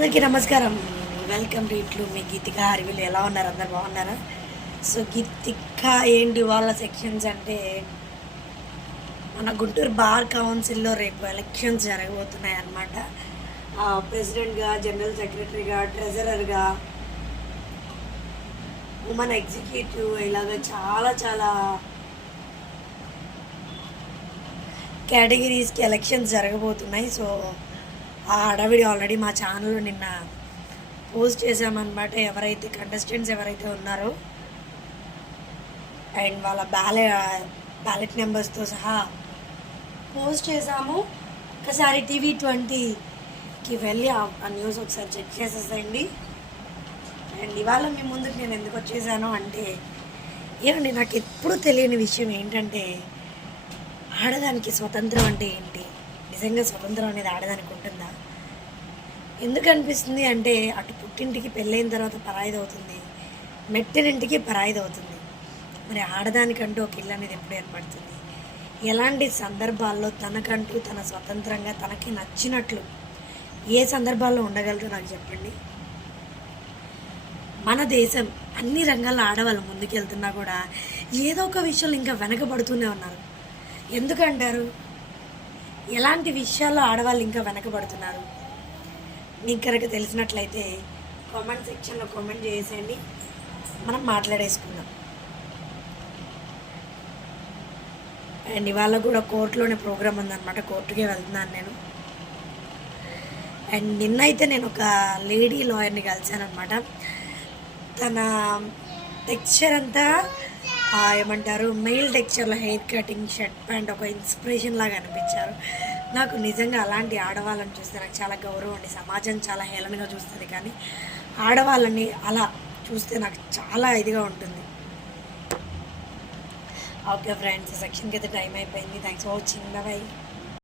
అందరికీ నమస్కారం. Welcome to ఇట్లు మీ గీతిక హరివిలు. ఎలా ఉన్నారు? అందరు బాగున్నారా? సో గీతిక ఏంటి వాళ్ళ సెక్షన్స్ అంటే, మన గుంటూరు బార్ కౌన్సిల్లో రేపు ఎలక్షన్స్ జరగబోతున్నాయి అన్నమాట. ప్రెసిడెంట్గా, జనరల్ సెక్రటరీగా, ట్రెజరర్గా, ఉమెన్ ఎగ్జిక్యూటివ్, ఇలాగ చాలా చాలా కేటగిరీస్కి ఎలక్షన్స్ జరగబోతున్నాయి. సో ఆ హడావిడి ఆల్రెడీ మా ఛానల్లో నిన్న పోస్ట్ చేసామన్నమాట. ఎవరైతే కంటెస్టెంట్స్ ఎవరైతే ఉన్నారో అండ్ వాళ్ళ బ్యాలెట్ నెంబర్స్తో సహా పోస్ట్ చేసాము. ఒకసారి TV20కి వెళ్ళి ఆ న్యూస్ ఒకసారి చెక్ చేసేసేయండి. అండ్ ఇవాళ మీ ముందుకు నేను ఎందుకు వచ్చేసాను అంటే, ఏమండి, నాకు ఎప్పుడూ తెలియని విషయం ఏంటంటే, ఆడదానికి స్వతంత్రం అంటే ఏంటి? నిజంగా స్వతంత్రం అనేది ఆడదానికి ఉంటుందా? ఎందుకు అనిపిస్తుంది అంటే, అటు పుట్టింటికి పెళ్ళైన తర్వాత పరాయిది అవుతుంది, మెట్టినింటికి పరాయిది అవుతుంది. మరి ఆడదానికంటూ ఒక ఇల్లు అనేది ఎప్పుడు ఏర్పడుతుంది? ఎలాంటి సందర్భాల్లో తనకంటూ తన స్వతంత్రంగా తనకి నచ్చినట్లు ఏ సందర్భాల్లో ఉండగలరో నాకు చెప్పండి. మన దేశం అన్ని రంగాల్లో ఆడవాళ్ళు ముందుకెళ్తున్నా కూడా ఏదో ఒక విషయంలో ఇంకా వెనకబడుతూనే ఉన్నారు. ఎందుకంటారు? ఎలాంటి విషయాల్లో ఆడవాళ్ళు ఇంకా వెనకబడుతున్నారు? మీకు కనుక తెలిసినట్లయితే కామెంట్ సెక్షన్లో కామెంట్ చేసేయండి, మనం మాట్లాడేసుకుందాం. అండ్ ఇవాళ కూడా కోర్టులోనే ప్రోగ్రామ్ ఉందన్నమాట. కోర్టుకే వెళ్తున్నాను నేను. అండ్ నిన్నైతే నేను ఒక లేడీ లాయర్ని కలిశాను అనమాట. తన టెక్స్చర్ అంతా ఏమంటారు, మెయిల్ టెక్స్చర్లో హెయిర్ కటింగ్, షర్ట్ ప్యాంట్ ఒక ఇన్స్పిరేషన్ లాగా అనిపించారు నాకు. నిజంగా అలాంటి ఆడవాళ్ళని చూస్తే నాకు చాలా గౌరవం అండి. సమాజం చాలా హేళనగా చూస్తుంది, కానీ ఆడవాళ్ళని అలా చూస్తే నాకు చాలా ఇదిగా ఉంటుంది. ఓకే ఫ్రెండ్స్, సెక్షన్కి అయితే టైం అయిపోయింది. Thanks for watching. బై.